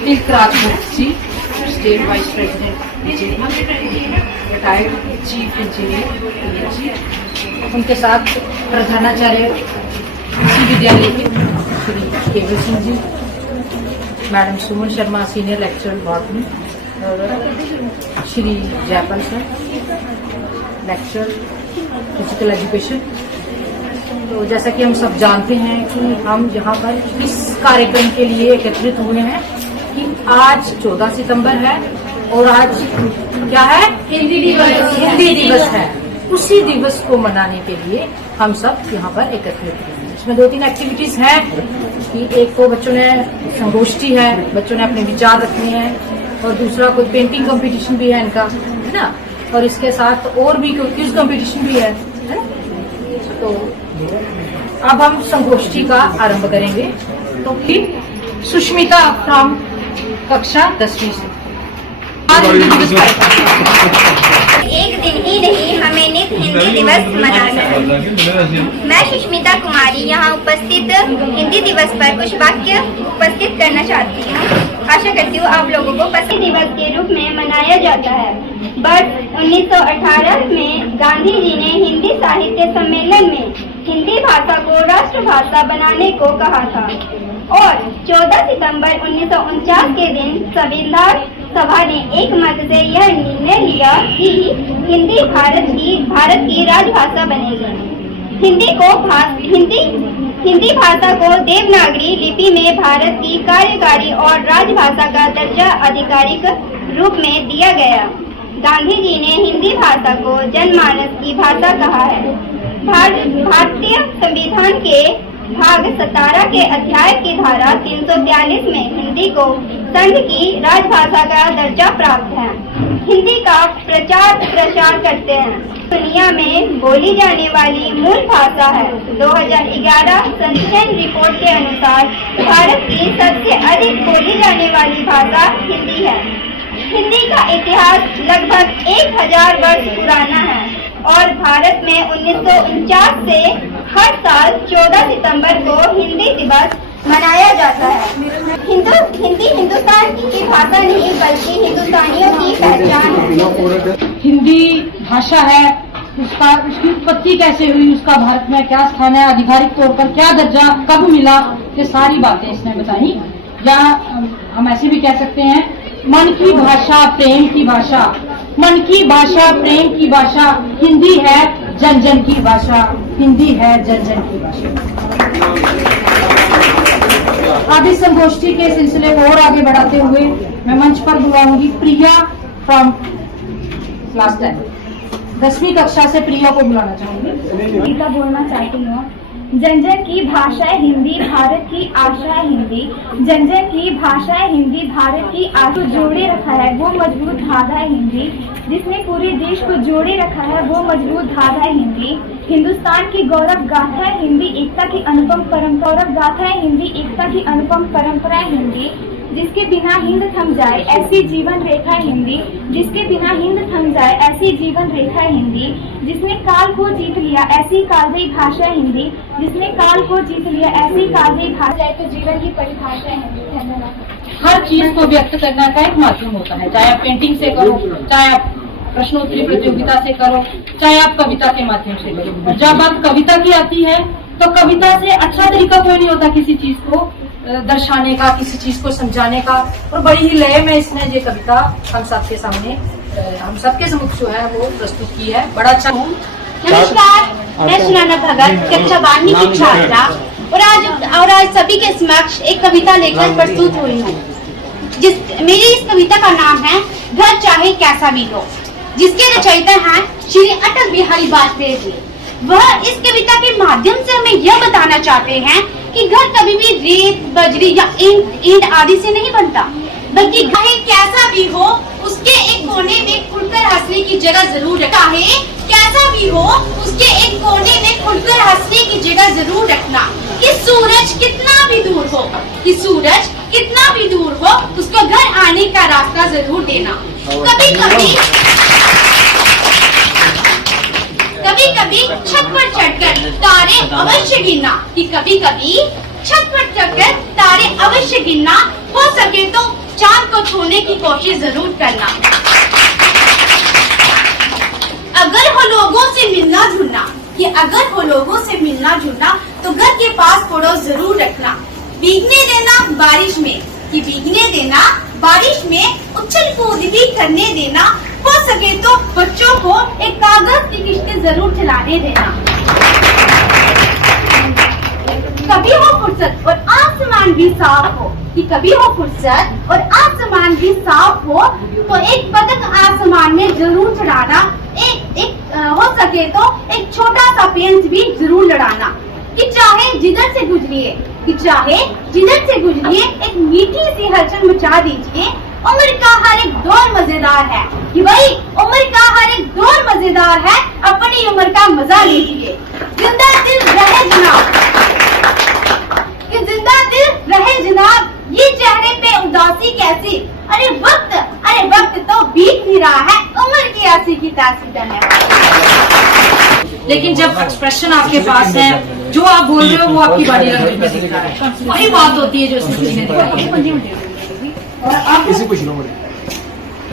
Tilakraj Mukherjee, state wise president BJP, retired chief engineer. उनके साथ प्रधानाचार्य इसी विद्यालय के श्री केवल Singh ji, madam Suman Sharma senior lecturer botany, और Shri Jaipal sir lecturer physical education. तो जैसा कि हम सब जानते हैं कि हम यहाँ पर इस कार्यक्रम के लिए एकत्रित हुए हैं कि आज 14 सितंबर है और आज क्या है, हिंदी दिवस है। उसी दिवस को मनाने के लिए हम सब यहाँ पर एकत्रित हुए हैं। इसमें 2-3 एक्टिविटीज हैं कि एक तो बच्चों ने संगोष्ठी है, बच्चों ने अपने विचार रखने हैं, और दूसरा कोई पेंटिंग कंपटीशन भी है इनका, है ना, और इसके साथ और भी कोई क्विज कंपटीशन भी है। तो अब हम संगोष्ठी का आरंभ करेंगे। तो फिर सुष्मिता फ्रॉम कक्षा 10वीं से एक दिन ही नहीं, हमें नित हिंदी दिवस मनाना है। मैं सुष्मिता कुमारी यहाँ उपस्थित हिंदी दिवस पर कुछ वाक्य उपस्थित करना चाहती हूँ। आशा करती हूँ आप लोगों को पसंद दिवस के रूप में मनाया जाता है। वर्ष 1918 में गांधी जी ने हिंदी साहित्य सम्मेलन में हिंदी भाषा को राष्ट्रभाषा बनाने को कहा था, और 14 सितंबर 1949 के दिन संविधान सभा ने एक मत से यह निर्णय लिया कि हिंदी भारत की राजभाषा बनेगी। हिंदी भाषा को देवनागरी लिपि में भारत की कार्यकारी और राजभाषा का दर्जा आधिकारिक रूप में दिया गया। गांधी जी ने हिंदी भाषा को जनमानस की भाषा कहा है। भारतीय संविधान के भाग 17 के अध्याय की धारा 342 में हिंदी को संघ की राजभाषा का दर्जा प्राप्त है। हिंदी का प्रचार प्रसार करते हैं। दुनिया में बोली जाने वाली मूल भाषा है। 2011 संसद रिपोर्ट के अनुसार भारत की सबसे अधिक बोली जाने वाली भाषा हिंदी है। हिंदी का इतिहास लगभग 1000 वर्ष पुराना है और भारत में 1949 से हर साल 14 सितंबर को हिंदी दिवस मनाया जाता है। हिंदी हिंदुस्तान की भाषा नहीं बल्कि हिंदुस्तानियों की पहचान है। हिंदी भाषा है, उसकी उत्पत्ति कैसे हुई, उसका भारत में क्या स्थान है, आधिकारिक तौर पर क्या दर्जा कब मिला, ये सारी बातें इसने बताई। या हम ऐसे भी कह सकते हैं, मन की भाषा प्रेम की भाषा, मन की भाषा प्रेम की भाषा, हिंदी है जन जन की भाषा, हिंदी है जन जन की भाषा। आदि संगोष्ठी के सिलसिले को और आगे बढ़ाते हुए मैं मंच पर बुलाऊंगी प्रिया फ्रॉम क्लास 10वीं कक्षा से प्रिया को बुलाना चाहूंगी। गीता बोलना चाहती हूँ। जन जन की भाषा है हिंदी, भारत की आशा है हिंदी। जन जन की भाषा है हिंदी, भारत की आशा जोड़े रखा है वो मजबूत धागा है हिंदी। जिसने पूरे देश को जोड़े रखा है वो मजबूत धागा है हिंदी। हिंदुस्तान की गौरव गाथा है हिंदी, एकता की अनुपम परंपरा। गौरव गाथा है हिंदी, एकता की अनुपम परंपरा है हिंदी। जिसके बिना हिंद थम जाए ऐसी जीवन रेखा है हिंदी। जिसके बिना हिंद थम जाए ऐसी जीवन रेखा है हिंदी। जिसने काल को जीत लिया ऐसी कालजयी भाषा है हिंदी। जिसने काल को जीत लिया ऐसी कालजयी भाषा है तो जीवन की परिभाषा है हिंदी। हर चीज को व्यक्त करने का एक माध्यम होता है, चाहे आप पेंटिंग से करो, चाहे आप प्रश्नोत्तरी प्रतियोगिता से करो, चाहे आप कविता के माध्यम से करो। जब बात कविता की आती है तो कविता से अच्छा तरीका कोई नहीं होता किसी चीज को दर्शाने का, किसी चीज को समझाने का। और बड़ी ही लय में इसने ये कविता हम सबके सामने, हम सबके समक्ष जो है वो प्रस्तुत की है। बड़ा अच्छा। नमस्कार, मैं सुनैना भगत कक्षा 12वीं की छात्रा और आज सभी के समक्ष एक कविता लेकर प्रस्तुत हुई हूँ। मेरी इस कविता का नाम है घर चाहे कैसा भी हो, जिसके रचयिता हैं श्री अटल बिहारी वाजपेयी जी। वह इस कविता के माध्यम से हमें यह बताना चाहते हैं कि घर कभी भी रेत, बजरी या ईंट आदि से नहीं बनता, बल्कि चाहे कैसा भी हो उसके एक कोने में खुलकर हंसने की जगह जरूर रखना है। कैसा भी हो उसके एक कोने में खुलकर हंसने की जगह जरूर रखना। कि सूरज कितना भी दूर हो, कि सूरज कितना भी दूर हो उसको घर आने का रास्ता जरूर देना। कभी कभी छत पर चढ़कर तारे अवश्य गिनना। कि कभी कभी छत पर चढ़कर तारे अवश्य गिनना। हो सके तो होने की कोशिश जरूर करना। अगर हो लोगों से मिलना जुलना, कि अगर हो लोगों से मिलना जुलना तो घर के पास पड़ोस जरूर रखना। भीगने देना बारिश में, कि भीगने देना बारिश में, उछल कूद भी करने देना। हो सके तो बच्चों को एक कागज की किश्ती जरूर चलाने देना। कभी हो फुर्सत और आसमान भी साफ हो, कि कभी हो फुर्सत और आसमान भी साफ हो तो एक पतंग आसमान में जरूर चढ़ाना। हो सके तो एक छोटा सा पेंच भी जरूर लड़ाना। कि चाहे जिधर से गुजरिए, कि चाहे जिधर से गुजरिए एक मीठी सी हलचल मचा दीजिए। उम्र का हर एक दौर मजेदार है, कि भाई उम्र का हर एक दौर मजेदार है, अपनी उम्र का मजा लीजिए। जिंदा दिल रहे जनाब, कि जिंदा दिल रहे जनाब, ये चेहरे पे उदासी कैसी। अरे वक्त तो बीत ही रहा है, उम्र की ऐसी की तैसी। धन्यवाद। लेकिन जब एक्सप्रेशन आपके पास है, जो आप बोल रहे हो वो आपकी बॉडी लैंग्वेज में दिख रहा है, वही बात होती है जो उसने किसी ने दिखाई। और अब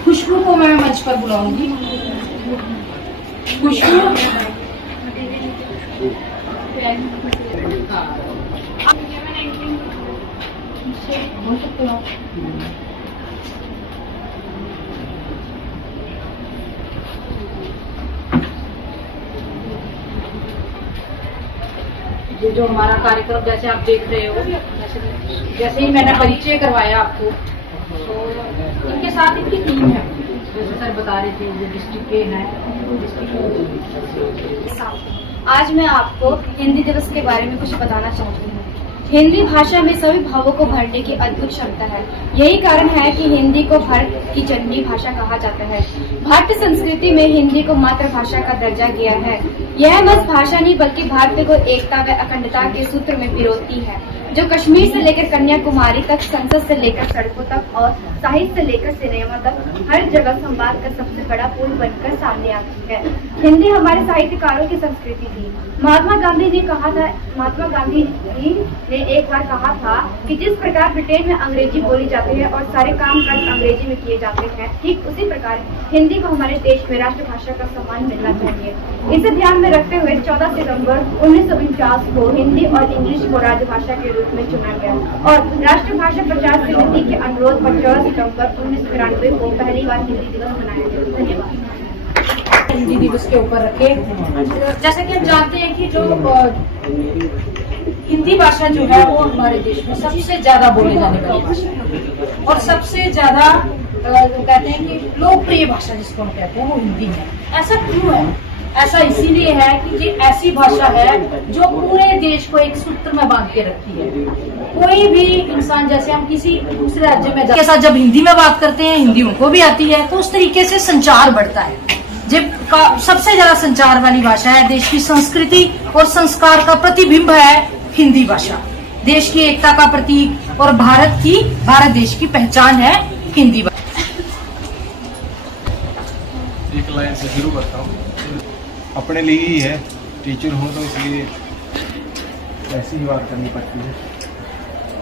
खुशबू को मैं मंच पर बुलाऊंगी। खुशबू, बोल सकते हो। ये जो हमारा कार्यक्रम जैसे आप देख रहे हो, जैसे ही मैंने परिचय करवाया आपको, तो इनके साथ इनकी टीम है, जैसे सर बता रहे थे, जो डिस्ट्रिक्ट के हैं। आज मैं आपको हिंदी दिवस के बारे में कुछ बताना चाहती हूँ। हिंदी भाषा में सभी भावों को भरने की अद्भुत क्षमता है। यही कारण है कि हिंदी को भारत की जननी भाषा कहा जाता है। भारतीय संस्कृति में हिंदी को मातृभाषा का दर्जा दिया है। यह बस भाषा नहीं बल्कि भारत को एकता व अखंडता के सूत्र में पिरोती है, जो कश्मीर से लेकर कन्याकुमारी तक, संसद से लेकर सड़कों तक और साहित्य से लेकर सिनेमा तक हर जगह संवाद का सबसे बड़ा पुल बनकर सामने आती है। हिंदी हमारे साहित्यकारों की संस्कृति थी। महात्मा गांधी जी ने एक बार कहा था कि जिस प्रकार ब्रिटेन में अंग्रेजी बोली जाती है और सारे काम काज अंग्रेजी में किए जाते हैं, ठीक उसी प्रकार हिंदी को हमारे देश में राष्ट्रभाषा का सम्मान मिलना चाहिए। इसे ध्यान में रखते हुए 14 सितंबर 1949 को हिंदी और इंग्लिश को राजभाषा के रूप में चुना गया और राष्ट्रभाषा प्रचार समिति के अनुरोध पर 14 सितंबर 1993 को पहली बार हिंदी दिवस मनाया गया। धन्यवाद। हिंदी दिवस के ऊपर रखे, जैसे कि हम जानते हैं कि जो हिंदी भाषा जो है वो हमारे देश में सबसे ज्यादा बोले जाने वाली भाषा है और सबसे ज्यादा कहते हैं कि लोकप्रिय भाषा जिसको हम कहते हैं वो हिंदी है। ऐसा क्यों है? ऐसा इसीलिए है कि ये ऐसी भाषा है जो पूरे देश को एक सूत्र में बांध के रखती है। कोई भी इंसान, जैसे हम किसी दूसरे राज्य में के साथ जब हिंदी में बात करते हैं, हिंदी उनको भी आती है, तो उस तरीके से संचार बढ़ता है। जब सबसे ज्यादा संचार वाली भाषा है, देश की संस्कृति और संस्कार का प्रतिबिंब है हिंदी भाषा, देश की एकता का प्रतीक और भारत देश की पहचान है हिंदी भाषा। एक लाइन से शुरू करता हूँ। अपने लिए ही है, टीचर हूँ तो इसलिए ऐसी ही बात करनी पड़ती है।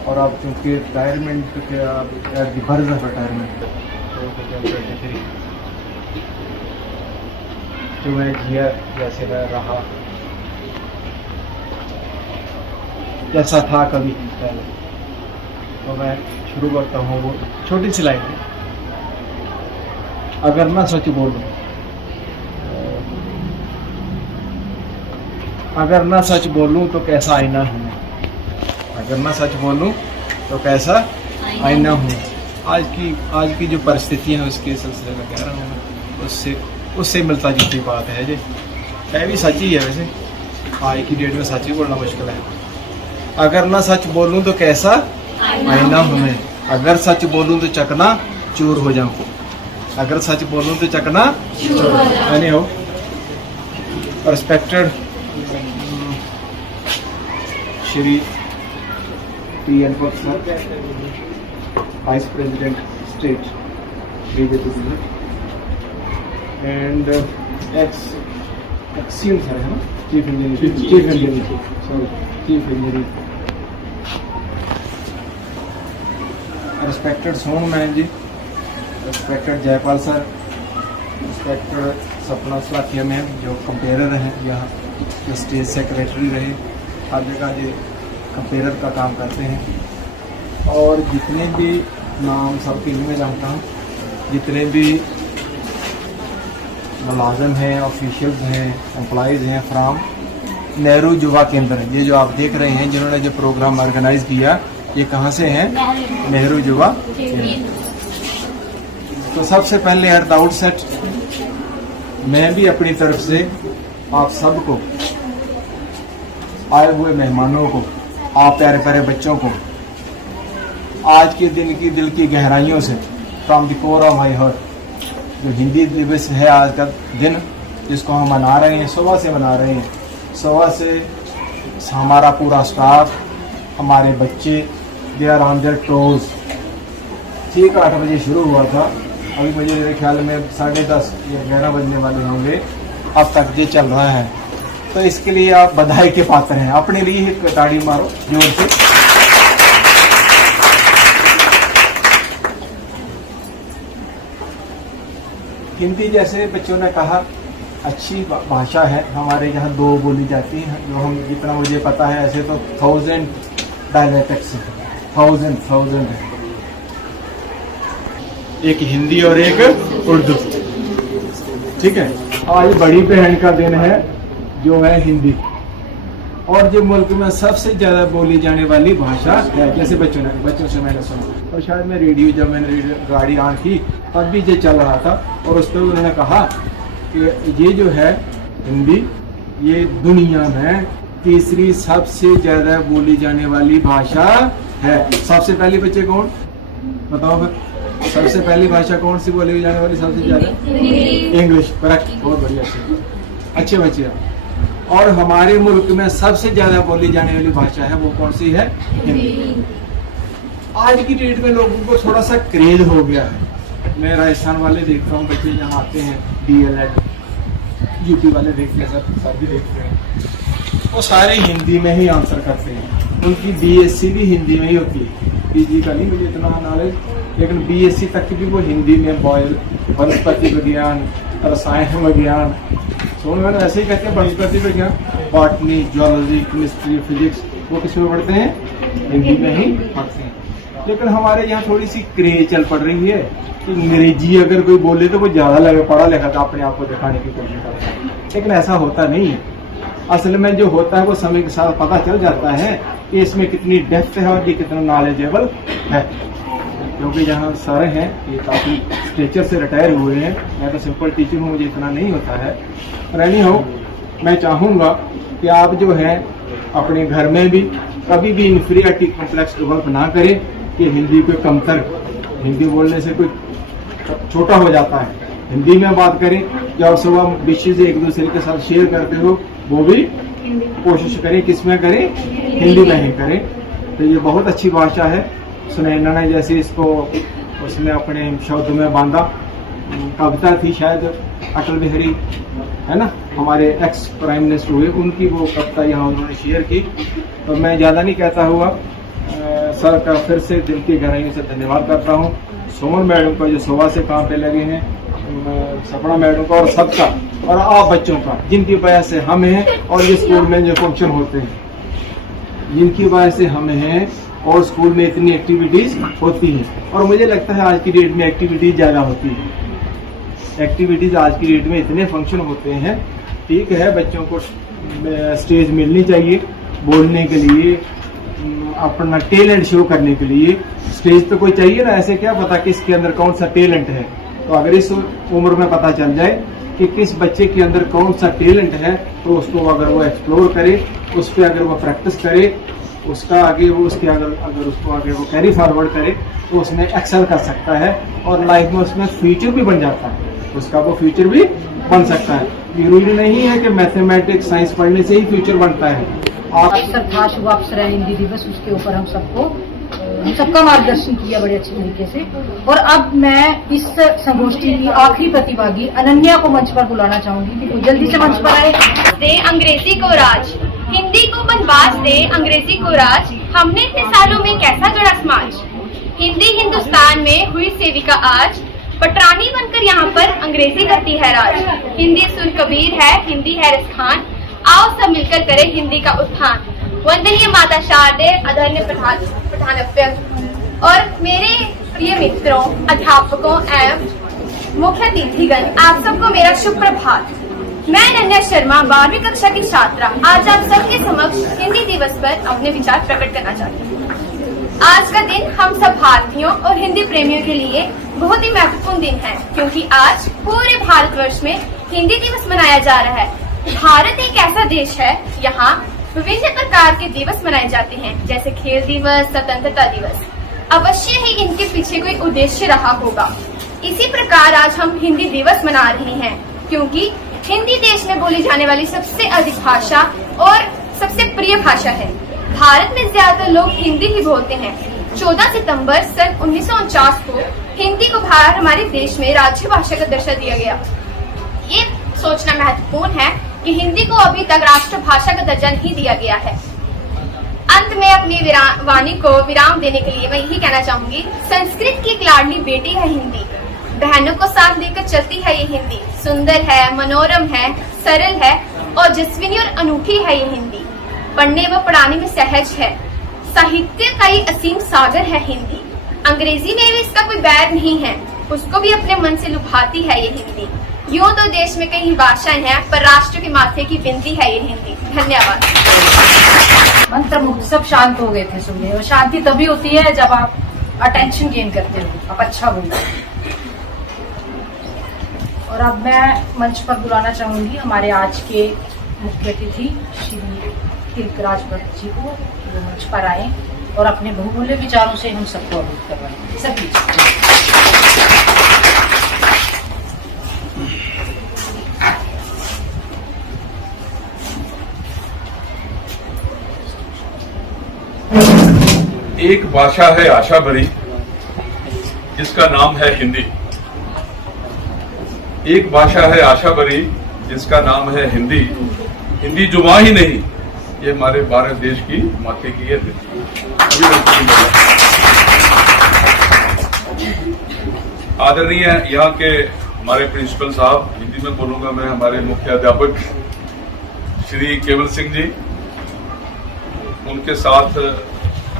और आप चूँकि रिटायरमेंट के आप बर्ज ऑफ रिटायरमेंट तो मैं जिया, जैसे मैं रहा, जैसा था कभी पहले, तो मैं शुरू करता हूँ वो छोटी सी लाइन में। अगर मैं सच बोलूं, अगर मैं सच बोलूं तो कैसा आईना हूँ, अगर मैं सच बोलूं तो कैसा आईना हूँ। आज की जो परिस्थितियाँ हैं उसके सिलसिले में कह रहा हूँ, उससे मिलता जुलती बात है। जी है भी सच ही है, वैसे आज की डेट में सच ही बोलना मुश्किल है। अगर ना सच बोलूं तो कैसा आईना हूँ मैं, अगर सच बोलूं तो चकना चूर हो जाऊं, अगर सच बोलूं तो चकना चूर हो। Respected Shri T N. Sir, vice president state BJP, and XEN sir है ना, चीफ इंजीनियर, रिस्पेक्टेड सोन मैन ji, respected Jaipal sir, respected Sapna Salathia ma'am जो कंपेयर हैं यहाँ, जो स्टेज सेक्रेटरी रहे, हर जगह ये कंपेयर का काम करते हैं। और जितने भी नाम सबके मैं जानता हूँ, जितने भी मुलाजम हैं, ऑफिशियल्स हैं, एम्प्लॉइज़ हैं फ्राम नेहरू युवा केंद्र, ये जो आप देख रहे हैं जिन्होंने जो प्रोग्राम ऑर्गेनाइज किया, ये कहाँ से हैं? नेहरू युवा केंद्र। तो सबसे पहले एट द आउटसेट मैं भी अपनी तरफ से आप सबको, आए हुए मेहमानों को, आप प्यारे प्यारे बच्चों को आज के दिन की दिल की गहराइयों से, from the core of my heart, जो हिंदी दिवस है आज का दिन जिसको हम मना रहे हैं, सुबह से मना रहे हैं, सुबह से हमारा पूरा स्टाफ, हमारे बच्चे, they are on their toes. ठीक 8 बजे शुरू हुआ था, अभी मुझे मेरे ख्याल में 10:30 या 11 बजने वाले होंगे, अब तक ये चल रहा है। तो इसके लिए आप बधाई के पात्र हैं, अपने लिए एक ताड़ी मारो जोर से। हिंदी जैसे बच्चों ने कहा अच्छी भाषा है, हमारे यहाँ 2 बोली जाती है, जो हम जितना मुझे पता है, ऐसे तो 1000 डायलेक्ट्स हैं, 1000 है, एक हिंदी और एक उर्दू। ठीक है, आज बड़ी बहन का दिन है जो है हिंदी, और जो मुल्क में सबसे ज्यादा बोली जाने वाली भाषा है, जैसे बच्चों से मैंने सुना, और शायद मैं रेडियो, जब मैंने गाड़ी ऑन की तब भी ये चल रहा था, और उस पर उन्होंने कहा कि ये जो है हिंदी, ये दुनिया में तीसरी सबसे ज्यादा बोली जाने वाली भाषा है। सबसे पहली बच्चे कौन बताओ फिर, सबसे पहली भाषा कौन सी बोली जाने वाली सबसे ज्यादा? इंग्लिश। करेक्ट, बहुत बढ़िया, अच्छे बच्चे। और हमारे मुल्क में सबसे ज्यादा बोली जाने वाली भाषा है, वो कौन सी है? हिंदी। आज की डेट में लोगों को थोड़ा सा क्रेज हो गया है। मैं राजस्थान वाले देखता हूँ, बच्चे यहाँ आते हैं, DLED, यूपी वाले देखते हैं, सब भी देखते हैं, वो सारे हिंदी में ही आंसर करते हैं। उनकी BSc भी हिंदी में ही होती है, PG का नहीं मुझे इतना नॉलेज, लेकिन BSc तक की भी वो हिंदी में, बॉयल, वनस्पति विज्ञान, रसायन विज्ञान, मैंने ऐसे ही कहते हैं, वनस्पति विज्ञान, बॉटनी, जूलॉजी, केमिस्ट्री, फिजिक्स, वो किस में पढ़ते हैं? हिंदी में ही पढ़ते हैं। लेकिन हमारे यहाँ थोड़ी सी क्रेज चल पड़ रही है कि अंग्रेजी अगर कोई बोले तो वो ज्यादा लगे पढ़ा लिखा था, अपने आप को दिखाने की कोशिश करता है, लेकिन ऐसा होता नहीं है। असल में जो होता है वो समय के साथ पता चल जाता है कि इसमें कितनी डेप्थ है और ये कितना नॉलेजेबल है। क्योंकि यहाँ सर हैं, ये काफ़ी टीचर से रिटायर हुए हैं, मैं तो सिंपल टीचर हूँ, मुझे इतना नहीं होता है। रही हो, मैं चाहूँगा कि आप जो है अपने घर में भी कभी भी इन्फीरियरिटी कॉम्प्लेक्स डेवलप ना करें कि हिंदी को कमतर, हिंदी बोलने से कोई छोटा हो जाता है। हिंदी में बात करें, जब सुबह विशेष एक दूसरे के साथ शेयर करते हो, वो भी कोशिश करें, किसमें करें? हिंदी में ही करें। तो ये बहुत अच्छी भाषा है। सुनैना ने जैसे इसको उसने अपने शब्द में बांधा, कविता थी शायद अटल बिहारी, है ना, हमारे एक्स प्राइम मिनिस्टर हुए, उनकी वो कविता यहाँ उन्होंने शेयर की। तो मैं ज़्यादा नहीं कहता हुआ सर का फिर से दिल की गहराइयों से धन्यवाद करता हूँ। सुमन मैडम का जो सुबह से काम पे लगे हैं, सपना मैडम का और सबका, और आप बच्चों का, जिनकी वजह से हम हैं और ये स्कूल में जो फंक्शन होते हैं, जिनकी वजह से हम हैं और स्कूल में इतनी एक्टिविटीज होती हैं। और मुझे लगता है आज की डेट में एक्टिविटीज ज़्यादा होती है। एक्टिविटीज आज की डेट में इतने फंक्शन होते हैं। ठीक है, बच्चों को स्टेज मिलनी चाहिए बोलने के लिए, अपना टैलेंट शो करने के लिए। स्टेज तो कोई चाहिए ना, ऐसे क्या पता किसके अंदर कौन सा टैलेंट है। तो अगर इस उम्र में पता चल जाए कि किस बच्चे के अंदर कौन सा टैलेंट है, तो उसको अगर वो एक्सप्लोर करे, उस पर अगर वो प्रैक्टिस करे, उसका आगे वो उसके अगर उसको आगे वो कैरी फॉरवर्ड करे, तो उसमें एक्सेल कर सकता है और लाइफ में उसमें फ्यूचर भी बन जाता है, उसका वो फ्यूचर भी बन सकता है। जरूरी नहीं है कि मैथमेटिक्स साइंस पढ़ने से ही फ्यूचर बनता है। अवसर था शुभ अवसर है हिंदी दिवस, उसके ऊपर हम सबका मार्गदर्शन किया बड़े अच्छे तरीके से। और अब मैं इस संगोष्ठी की आखिरी प्रतिभागी अनन्या को मंच पर बुलाना चाहूंगी कि वो जल्दी से मंच पर आए। दे अंग्रेजी को राज, हिंदी को बनवास दे अंग्रेजी को राज, हमने इतने सालों में कैसा गढ़ा समाज। हिंदी हिंदुस्तान में हुई सेविका आज, पटरानी बनकर यहाँ पर अंग्रेजी करती है राज। हिंदी सुर कबीर है, हिंदी है रसखान, आओ सब मिलकर करें हिंदी का उत्थान। वंदनीय माता शारदे, आदरणीय प्रधानाध्यापक और मेरे प्रिय मित्रों, अध्यापकों एवं मुख्य अतिथिगण, आप सबको मेरा शुभ प्रभात। मैं अनन्या शर्मा 12वीं कक्षा की छात्रा आज आप सबके समक्ष हिंदी दिवस पर अपने विचार प्रकट करना चाहती हूँ। आज का दिन हम सब भारतीयों और हिंदी प्रेमियों के लिए बहुत ही महत्वपूर्ण दिन है, क्योंकि आज पूरे भारतवर्ष में हिंदी दिवस मनाया जा रहा है। भारत एक ऐसा देश है, यहाँ विभिन्न प्रकार के दिवस मनाए जाते हैं, जैसे खेल दिवस, स्वतंत्रता दिवस। अवश्य ही इनके पीछे कोई उद्देश्य रहा होगा। इसी प्रकार आज हम हिंदी दिवस मना रहे हैं, क्योंकि हिंदी देश में बोली जाने वाली सबसे अधिक भाषा और सबसे प्रिय भाषा है। भारत में ज्यादातर लोग हिंदी ही बोलते हैं। 14 सितंबर सन 1949 को हिंदी को हमारे देश में राज्य भाषा का दर्जा दिया गया। ये सोचना महत्वपूर्ण है कि हिंदी को अभी तक राष्ट्रभाषा का दर्जा नहीं दिया गया है। अंत में अपनी वाणी को विराम देने के लिए मैं यही कहना चाहूंगी, संस्कृत की एक लाडली बेटी है हिंदी, बहनों को साथ लेकर चलती है ये हिंदी। सुंदर है, मनोरम है, सरल है, ओजस्विनी और अनूठी है ये हिंदी। पढ़ने व पढ़ाने में सहज है, साहित्य का ही असीम सागर है हिंदी। अंग्रेजी में भी इसका कोई बैर नहीं है, उसको भी अपने मन से लुभाती है ये हिंदी। यूं तो देश में कई भाषाएं हैं, पर राष्ट्र के माथे की बिंदी है ये हिंदी। धन्यवाद। मंत्र मुग्ध सब शांत हो गए थे सुनने, और शांति तभी होती है जब आप अटेंशन गेन करते हो, आप अच्छा बोलते हो। और अब मैं मंच पर बुलाना चाहूंगी हमारे आज के मुख्य अतिथि श्री तिलकराज भट्ट जी को, जो मंच पर आए और अपने बहुमूल्य विचारों से हम सबको अवगत करवाएं। सभी एक भाषा है आशा भरी, जिसका नाम है हिंदी। एक भाषा है आशा भरी, जिसका नाम है हिंदी। हिंदी जुबान ही नहीं, ये हमारे भारत देश की माथे की है। आदरणीय यहाँ के हमारे प्रिंसिपल साहब, हिंदी में बोलूंगा मैं, हमारे मुख्य अध्यापक श्री केवल सिंह जी, उनके साथ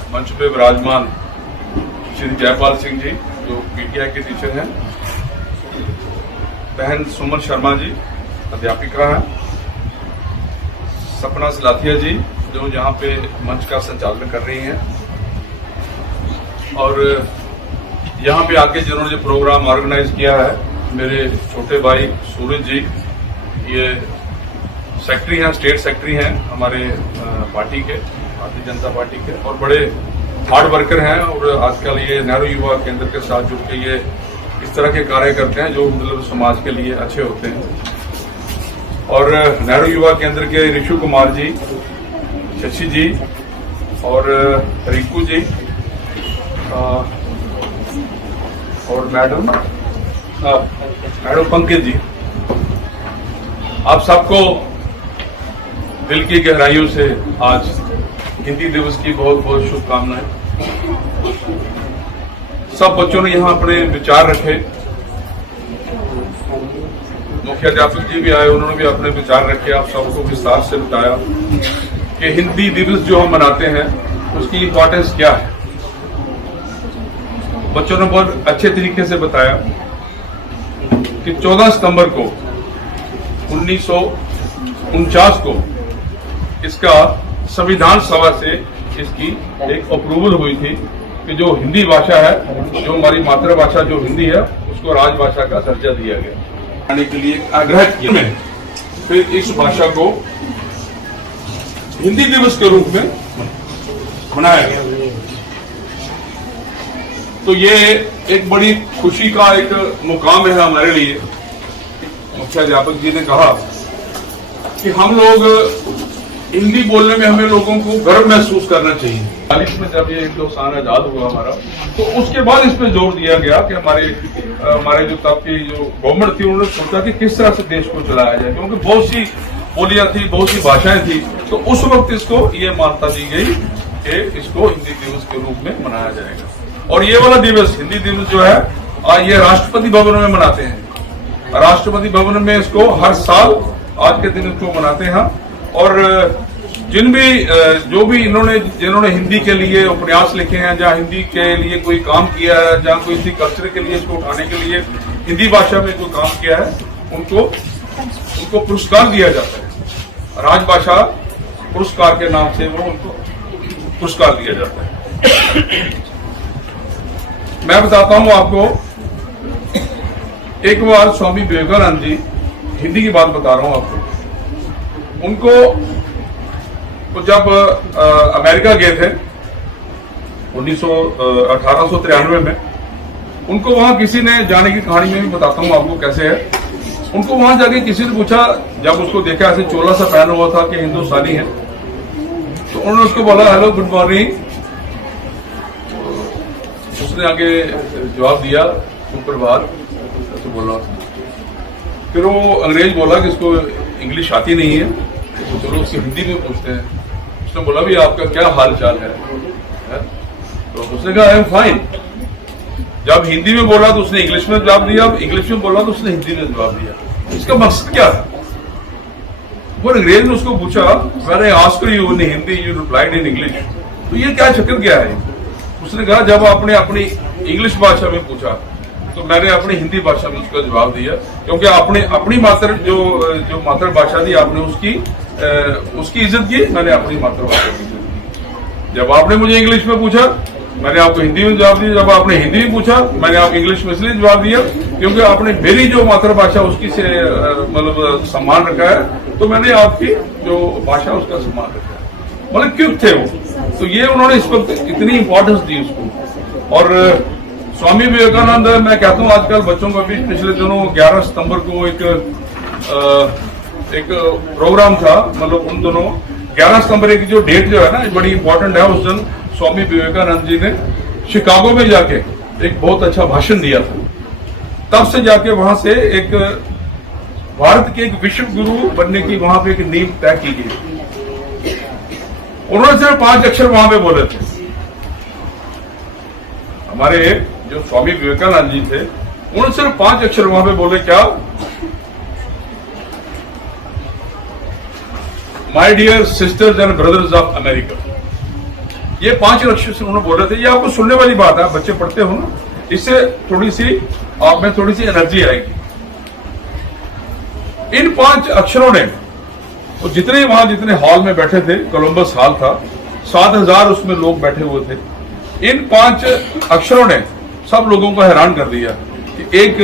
मंच पे विराजमान श्री जयपाल सिंह जी जो पीटीआई के टीचर हैं, बहन सुमन शर्मा जी अध्यापिका हैं, सपना सलाथिया जी जो यहाँ पे मंच का संचालन कर रही हैं, और यहाँ पे आके जिन्होंने जो प्रोग्राम ऑर्गेनाइज किया है, मेरे छोटे भाई सूरज जी, ये सेक्रेटरी हैं, स्टेट सेक्रेटरी हैं हमारे पार्टी के, भारतीय जनता पार्टी के, और बड़े हार्ड वर्कर हैं, और आजकल ये नेहरू युवा केंद्र के साथ जुड़ के ये इस तरह के कार्य करते हैं जो मतलब समाज के लिए अच्छे होते हैं। और नेहरू युवा केंद्र के ऋषु कुमार जी, शशि जी और रिंकू जी और मैडम पंकज जी, आप सबको दिल की गहराइयों से आज हिंदी दिवस की बहुत बहुत शुभकामनाएं। सब बच्चों ने यहाँ अपने विचार रखे, मुख्य अध्यापक जी भी आए, उन्होंने भी अपने विचार रखे, आप सबको विस्तार से बताया कि हिंदी दिवस जो हम मनाते हैं उसकी इम्पोर्टेंस क्या है। बच्चों ने बहुत अच्छे तरीके से बताया कि 14 सितंबर को 1949 को इसका संविधान सभा से इसकी एक अप्रूवल हुई थी कि जो हिंदी भाषा है, जो हमारी मातृभाषा जो हिंदी है, उसको राजभाषा का दर्जा दिया गया। आने के लिए आग्रह किया में फिर इस भाषा को हिंदी दिवस के रूप में मनाया गया। तो ये एक बड़ी खुशी का एक मुकाम है हमारे लिए। मुख्य अध्यापक जी ने कहा कि हम लोग हिंदी बोलने में हमें लोगों को गर्व महसूस करना चाहिए। 40 में जब ये हिंदुस्तान आजाद हुआ हमारा, तो उसके बाद इस पे जोर दिया गया कि हमारे जो तब की जो गवर्नमेंट थी, उन्होंने सोचा कि किस तरह से देश को चलाया जाए, क्योंकि बहुत सी बोलियां थी, बहुत सी भाषाएं थी। तो उस वक्त इसको ये मान्यता दी गई कि इसको हिंदी दिवस के रूप में मनाया जाएगा। और ये वाला दिवस, हिंदी दिवस जो है, आज ये राष्ट्रपति भवन में मनाते हैं। राष्ट्रपति भवन में इसको हर साल आज के दिन इसको मनाते हैं। और जो भी जिन्होंने हिंदी के लिए उपन्यास लिखे हैं, जहाँ हिंदी के लिए कोई काम किया है, जहाँ कोई इसी कल्चर के लिए इसको उठाने के लिए हिंदी भाषा में कोई काम किया है, उनको पुरस्कार दिया जाता है। राजभाषा पुरस्कार के नाम से वो उनको पुरस्कार दिया जाता है। मैं बताता हूं आपको, एक बार स्वामी विवेकानंद जी, हिंदी की बात बता रहा हूं आपको, उनको जब अमेरिका गए थे 1893 में, उनको वहां किसी ने, जाने की कहानी में भी बताता हूं आपको कैसे है, उनको वहां जाके किसी ने पूछा, जब उसको देखा ऐसे चोला सा पहना हुआ था कि हिंदुस्तानी है, तो उन्होंने उसको बोला हेलो गुड मॉर्निंग। उसने आगे जवाब दिया सुप्रभात, तो बोला। फिर वो अंग्रेज बोला कि इसको इंग्लिश आती नहीं है, तो चलो उसकी हिंदी में पूछते हैं। उसने बोला भी आपका क्या हाल चाल है? तो उसने कहा आई एम फाइन। जब हिंदी में बोला तो उसने इंग्लिश में जवाब दिया, इंग्लिश में बोला तो उसने हिंदी में जवाब दिया। इसका मकसद क्या था? वो अंग्रेज ने उसको पूछा, मैंने asked you in Hindi, you replied in English, तो ये क्या चक्कर क्या है? उसने कहा जब आपने अपनी इंग्लिश भाषा में पूछा तो मैंने अपनी हिंदी भाषा में उसका जवाब दिया, क्योंकि आपने अपनी जो मातृभाषा थी आपने उसकी इज्जत की, मैंने अपनी मातृभाषा की इज्जत की। जब आपने मुझे इंग्लिश में पूछा मैंने आपको हिंदी में जवाब दिया, जब आपने हिंदी में पूछा मैंने आपको इंग्लिश में इसलिए जवाब दिया क्योंकि आपने मेरी जो मातृभाषा उसकी से मतलब सम्मान रखा है, तो मैंने आपकी जो भाषा उसका सम्मान रखा है। मतलब क्यों थे वो, तो ये उन्होंने इस वक्त इतनी इंपॉर्टेंस दी उसको। और स्वामी विवेकानंद, मैं कहता हूँ आजकल बच्चों का भी, पिछले दिनों 11 सितंबर को एक प्रोग्राम था, मतलब उन दोनों 11 सितंबर की जो डेट जो है ना बड़ी इंपॉर्टेंट है। उस दिन स्वामी विवेकानंद जी ने शिकागो में जाके एक बहुत अच्छा भाषण दिया था। तब से जाके वहां से एक भारत के एक विश्व गुरु बनने की वहां पे एक नींव तय की गई। उन्होंने सिर्फ 5 अक्षर वहां पे बोले थे। हमारे जो स्वामी विवेकानंद जी थे उन्होंने सिर्फ 5 अक्षर वहां पे बोले, क्या? My dear sisters and brothers of America. ये 5 अक्षर उन्होंने बोले थे। ये आपको सुनने वाली बात है, बच्चे पढ़ते हो ना, इससे थोड़ी सी आप में थोड़ी सी एनर्जी आएगी। इन 5 अक्षरों ने तो जितने हॉल में बैठे थे, कोलंबस हॉल था, 7000 उसमें लोग बैठे हुए थे। इन 5 अक्षरों ने सब लोगों को हैरान कर दिया कि एक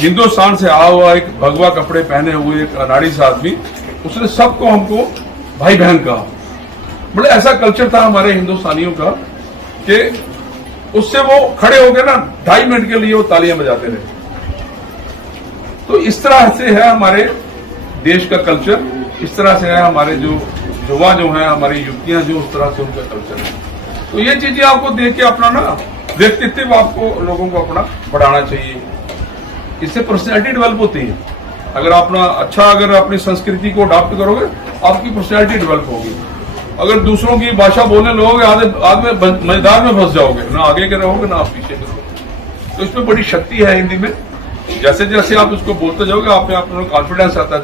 हिंदुस्तान से आया हुआ एक भगवा कपड़े पहने हुए एक अनाड़ी सा आदमी, उसने सबको हमको भाई बहन कहा। मतलब ऐसा कल्चर था हमारे हिंदुस्तानियों का कि उससे वो खड़े हो गए ना, 2.5 मिनट के लिए वो तालियां बजाते रहे। तो इस तरह से है हमारे देश का कल्चर, इस तरह से है हमारे जो युवा जो है, हमारी युवतियां जो, उस तरह से उनका कल्चर है। तो ये चीजें आपको देख के अपना ना व्यक्तित्व आपको लोगों को अपना बढ़ाना चाहिए। इससे पर्सनैलिटी डेवलप होती है। अगर अपना अगर अपनी संस्कृति को अडॉप्ट करोगे आपकी पर्सनैलिटी डेवलप होगी। अगर दूसरों की भाषा बोलने लगोगे आधे मजेदार में फंस जाओगे, ना आगे के रहोगे ना आप पीछे के रहोगे। तो इसमें बड़ी शक्ति है हिंदी में। जैसे जैसे आप उसको बोलते जाओगे आप में कॉन्फिडेंस आता है।